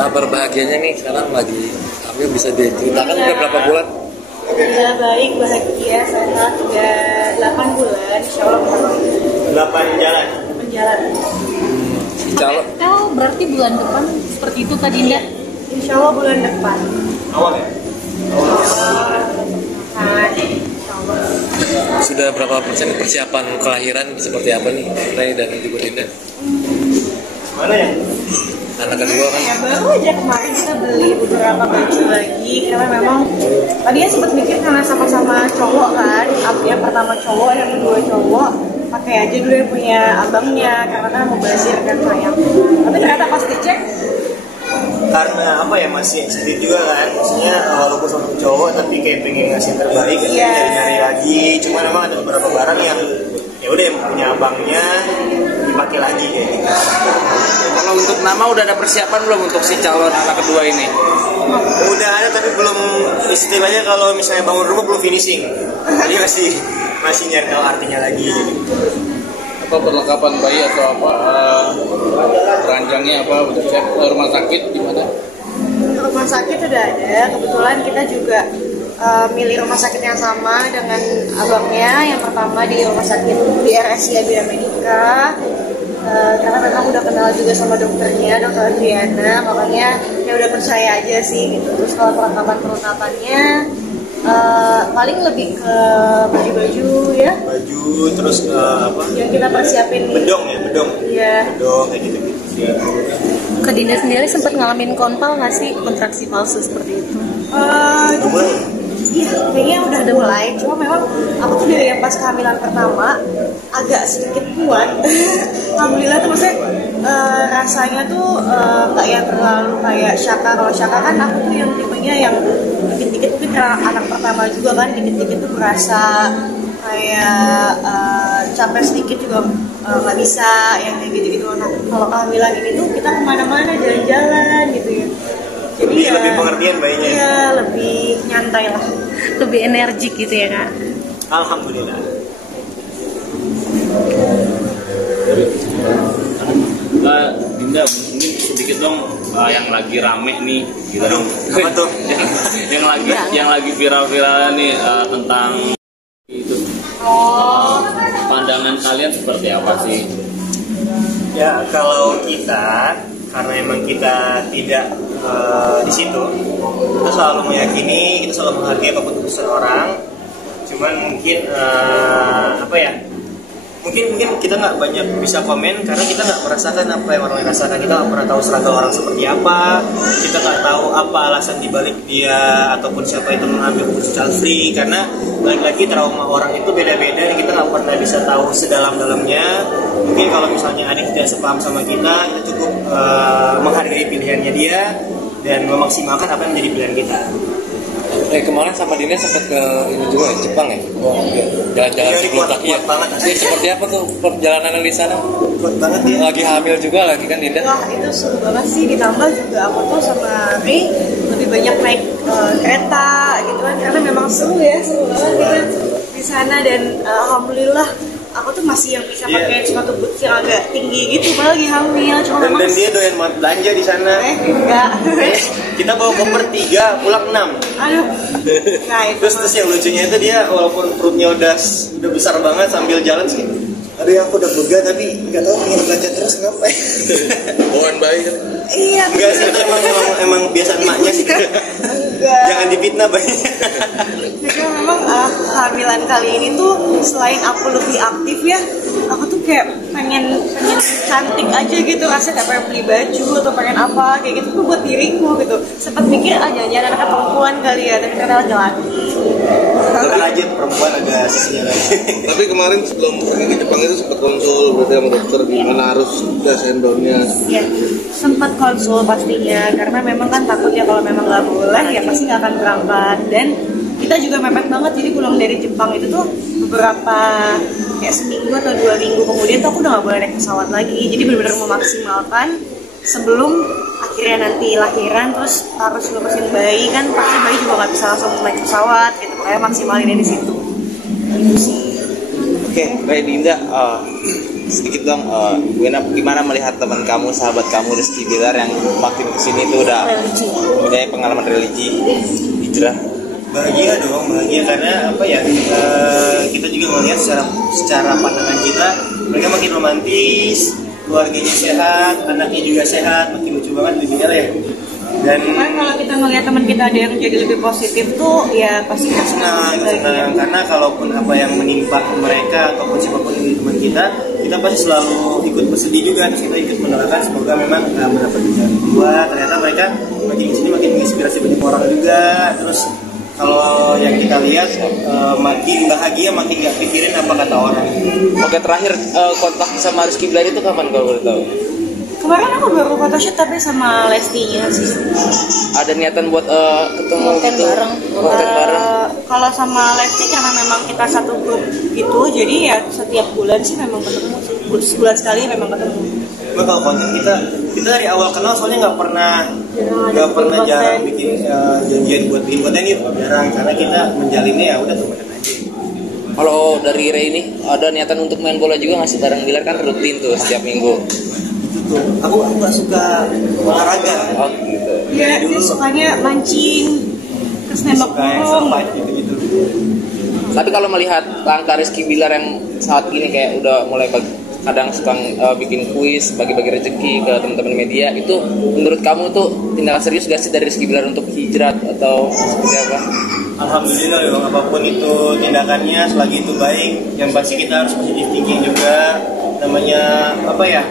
kabar bahagianya nih sekarang lagi hamil, bisa diceritakan udah berapa bulan? Udah baik, bahagia, sehat, udah 8 bulan, insya Allah 8 jalan. 8 jalan. Calon. Oh, berarti bulan depan seperti itu Kak Dinda? Insya Allah bulan depan. Awal ya? Sudah berapa persen persiapan kelahiran seperti apa nih Ray dan juga Dinda? Mana ya? Anak kedua kan? Ya baru aja kemarin kita beli beberapa baju lagi karena memang tadinya sempat mikir karena sama-sama cowok kan, yang pertama cowok, yang kedua cowok, pakai aja dulu yang punya abangnya karena kan mau bazir kan sayang. Tapi ternyata pas dicek karena apa ya, masih sedih juga kan, maksudnya walaupun sama cowok tapi kayak pengen ngasih terbaik kan, nyari lagi. Cuma memang ada beberapa barang yang ya udah yang punya abangnya dipakai lagi kayak gitu. Kalau untuk nama udah ada persiapan belum untuk si calon anak kedua ini? Udah ada tapi belum, istilahnya kalau misalnya bangun rumah belum finishing, jadi masih nyari tahu artinya lagi gitu. Apa perlengkapan bayi atau apa, ranjangnya apa udah cek ke rumah sakit gimana? rumah sakit udah ada, kebetulan kita juga milih rumah sakit yang sama dengan abangnya. Yang pertama di rumah sakit di RSI Bina Medica, karena memang udah kenal juga sama dokternya, dokter Adriana, makanya ya udah percaya aja sih gitu. Terus kalau perlengkapannya paling lebih ke baju-baju ya. Baju, terus apa? Yang kita persiapin. Bedong ya, bedong. Iya. Bedong kayak gitu. Kak Dinda sendiri sempat ngalamin konpal nggak sih, kontraksi palsu seperti itu? Iya, kayaknya udah mulai. Cuma memang aku tuh dari yang pas kehamilan pertama agak sedikit kuat. Alhamdulillah tuh maksudnya rasanya tuh nggak yang terlalu kayak Syaka. Kalau Syaka kan aku tuh yang tipenya yang dikit-dikit, mungkin karena anak pertama juga kan, dikit-dikit tuh merasa kayak capek sedikit juga nggak bisa yang kayak gitu-gitu. Nah kalau kehamilan ini tuh kita kemana-mana jalan-jalan gitu ya. Jadi ya, lebih pengertian bayinya. Iya, lebih nyantai lah. Lebih energik gitu ya Kak? Alhamdulillah. Dinda, mungkin sedikit dong yang lagi rame nih gitu dong. Apa tuh? yang lagi viral-viral nih tentang itu. Pandangan kalian seperti apa sih? Ya kalau kita, karena emang kita tidak di situ, kita selalu meyakini, kita selalu menghargai apapun keputusan orang. Cuman mungkin apa ya? Mungkin kita nggak banyak bisa komen karena kita nggak merasakan apa yang orang rasakan. Kita nggak pernah tahu struggle orang seperti apa. Kita nggak tahu apa alasan dibalik dia ataupun siapa itu mengambil keputusan child free. Karena lagi-lagi trauma orang itu beda-beda. Kita nggak pernah bisa tahu sedalam-dalamnya. Mungkin kalau misalnya ada yang tidak sepaham sama kita cukup menghargai pilihannya dia dan memaksimalkan apa yang menjadi pilihan kita. Kemarin sama Dinda sempat ke ini juga Jepang ya? Jalan-jalan sebelum kaki ya? Seperti apa tuh perjalanan di sana? Kuat banget ya. Lagi hamil juga lagi kan Dinda? Wah itu seru banget sih, ditambah juga aku tuh sama Ray lebih banyak naik kereta gitu kan, karena memang seru banget kita di sana. Dan alhamdulillah aku tuh masih yang bisa pakai sepatu boots yang agak tinggi gitu, padahal lagi hamil. Cuma memang Dan dia doyan banget belanja di sana. enggak. Kita bawa koper 3, pulang 6. Aduh. Nah itu. Terus yang lucunya itu dia walaupun perutnya udah besar banget sambil jalan sih. Aduh ya aku udah bega tapi nggak tahu pengen belanja terus ngapain. Bawaan bayi kan? Iya. Enggak sih, itu emang biasa emaknya sih. Enggak. Jangan difitnah bayinya. Jadi memang kehamilan kali ini tuh selain aku lebih aktif ya, aku tuh kayak pengen cantik aja gitu, rasanya kayak pengen beli baju atau pengen apa kayak gitu tuh buat diriku gitu. Sempat mikir jangan-jangan anak perempuan kali ya, tapi ternyata laki-laki. Bukan aja perempuan agak sisinya lagi. Tapi kemarin sebelum pergi ke Jepang itu sempat konsul berarti sama dokter gimana harus tes endornya. Ya, sempat konsul pastinya karena memang kan takut ya kalau memang nggak boleh ya pasti nggak akan berangkat. Dan kita juga mepet banget, jadi pulang dari Jepang itu tuh beberapa kayak seminggu atau 2 minggu kemudian tuh aku udah nggak boleh naik pesawat lagi. Jadi benar-benar memaksimalkan sebelum akhirnya nanti lahiran terus harus ngurusin bayi kan, pasti bayi juga nggak bisa langsung naik pesawat gitu, kayak maksimalin di situ. Itu sih. Oke, baik Dinda. sedikit dong, gimana melihat teman kamu, sahabat kamu Rizky Bilar yang makin kesini tuh udah punya pengalaman religi, hijrah? Bahagia dong, bahagia karena apa ya, kita juga melihat secara pandangan kita mereka makin romantis, keluarganya sehat, anaknya juga sehat, makin lucu banget lucunya lah ya. Dan kalau kita ngelihat teman kita ada yang jadi lebih positif tuh ya pasti kita senang karena kalaupun apa yang menimpa mereka ataupun siapapun yang teman kita pasti selalu ikut bersedih juga, terus kita ikut mendoakan semoga memang mendapat jalan kedua. Ternyata mereka makin di sini makin menginspirasi banyak orang juga. Terus kalau yang kita lihat makin bahagia, makin gak pikirin apa kata orang. Oke, terakhir kontak sama Rizky Bilar itu kapan kalau boleh tahu? Kemarin aku baru photoshoot tapi sama Lestinya sih. Ada niatan buat ketemu Konten gitu? bareng. Konten bareng. Kalau sama Lesti karena memang kita satu grup gitu, jadi ya setiap bulan sih memang ketemu sih. Sebulan sekali memang ketemu. Cuma kalau konten kita dari awal kenal soalnya nggak pernah jarang bikin janjian buat bikin konten itu jarang, karena kita menjalinnya ya udah temenan aja. Kalau dari Ray ini ada niatan untuk main bola juga nggak sih bareng Bilar, kan rutin tuh setiap minggu. Itu tuh aku nggak suka olahraga. Oh gitu. Ya, dia sukanya mancing, terus nembak burung. Gitu. Tapi kalau melihat langkah Rizky Bilar yang saat ini kayak udah mulai kadang suka bikin kuis, bagi-bagi rezeki ke teman-teman media, itu menurut kamu tuh tindakan serius gak sih dari Rizky Bilar untuk hijrah atau seperti apa? Alhamdulillah ya, apapun itu tindakannya selagi itu baik, yang pasti kita harus positive thinking juga. Namanya apa ya,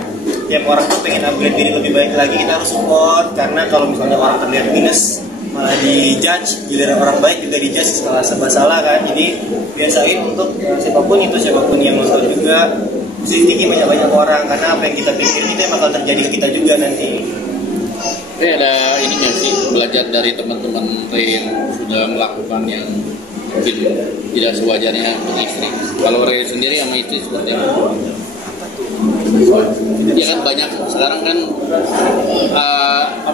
tiap orang tuh pengen upgrade diri lebih baik lagi, kita harus support. Karena kalau misalnya orang terlihat minus malah dijudge, giliran orang baik juga dijudge salah salah kan. Jadi biasain untuk siapapun yang nonton juga positif banyak orang, karena apa yang kita pikirin itu bakal terjadi ke kita juga nanti. Ada ininya sih, belajar dari teman-teman Ray yang sudah melakukan yang mungkin tidak sewajarnya punya istri. Kalau Ray sendiri sama istri seperti apa? Ya kan banyak sekarang kan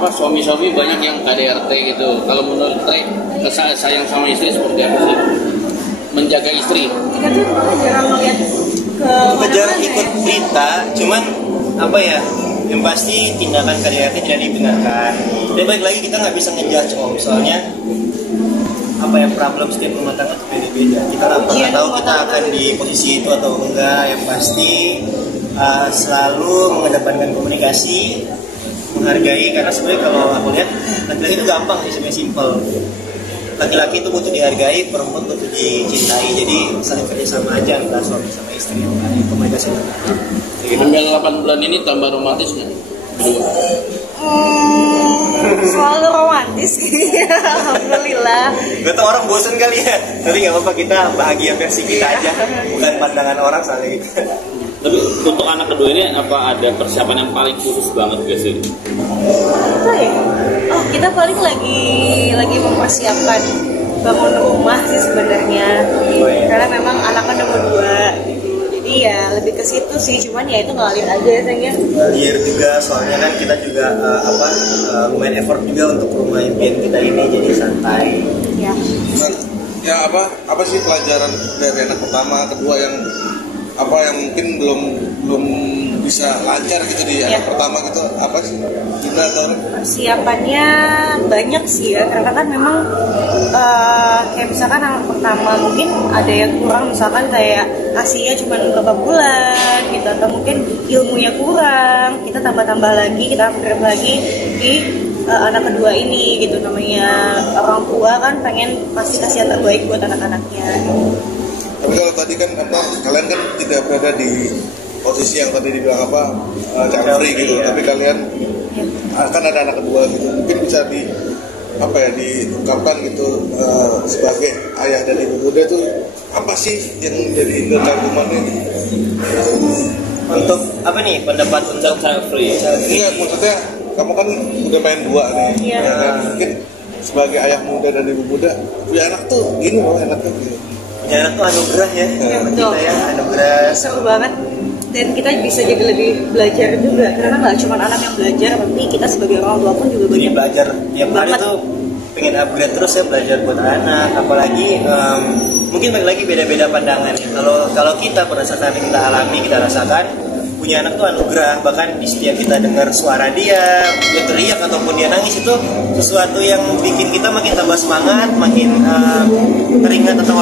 suami-suami banyak yang KDRT gitu. Kalau menurut Ray sayang sama istri seperti apa sih? Menjaga istri. Kita tuh jarang ngeliat Jarang ikut berita, cuman apa ya, yang pasti tindakan KDRT tidak dibenarkan. Dan baik lagi kita nggak bisa ngejudge soalnya apa yang problem setiap rumah tangga itu beda-beda. Kita nggak pernah tahu kita akan di posisi itu atau enggak. Yang pasti selalu mengedepankan komunikasi, menghargai, karena sebenarnya kalau aku lihat laki-laki itu gampang sih, sebenarnya simple. Laki-laki itu butuh dihargai, perempuan butuh dicintai. Jadi saling kerjasama aja antara suami sama istri, komunikasi. Ambil 8 bulan ini tambah romantis nggak? Selalu romantis. Alhamdulillah. Gak tau orang bosan kali ya, tapi nggak apa-apa, kita bahagia versi kita aja, bukan pandangan orang soalnya gitu. Tapi untuk anak kedua ini apa ada persiapan yang paling khusus banget gak sih? Apa ya? Oh, kita paling lagi mempersiapkan bangun rumah sih sebenarnya. Karena memang anaknya nomor 2 gitu. Jadi ya lebih ke situ sih, cuman ya itu ngalir aja sayangnya. Ngalir juga, soalnya kan kita juga lumayan effort juga untuk rumah impian kita ini, jadi santai. Ya. Ya apa sih pelajaran dari anak pertama, kedua yang mungkin belum bisa lancar gitu di anak pertama gitu, apa sih? Gimana tahu? Persiapannya banyak sih ya, karena kan memang kayak misalkan anak pertama mungkin ada yang kurang, misalkan kayak asinya cuma beberapa bulan gitu, atau mungkin ilmunya kurang, kita tambah lagi, kita upgrade lagi di anak kedua ini gitu. Namanya orang tua kan pengen pasti kasih yang terbaik buat anak-anaknya gitu. Tapi kalau tadi kan kalian kan tidak berada di posisi yang tadi dibilang child free gitu, tapi kalian akan ada anak kedua gitu, mungkin bisa diungkapkan gitu sebagai ayah dan ibu muda tuh apa sih yang menjadi kekagumannya gitu? Untuk apa nih pendapat untuk child free? Iya, maksudnya kamu kan udah main 2 nih, ya kan? Mungkin sebagai ayah muda dan ibu muda punya anak tuh gini loh enaknya gitu. Punya anak tuh anugerah ya, Betul. kita ya anugerah. Seru banget, dan kita bisa jadi lebih belajar juga, karena nggak cuma anak yang belajar, tapi kita sebagai orang tua pun juga Jadi banyak belajar tiap hari banget. tuh pengen upgrade terus ya, belajar buat anak. Apalagi mungkin balik lagi beda-beda pandangan ya. Kalau kita berdasarkan yang kita alami, kita rasakan, punya anak tuh anugerah. Bahkan di setiap kita dengar suara dia teriak ataupun dia nangis, itu sesuatu yang bikin kita makin tambah semangat, makin teringat tentang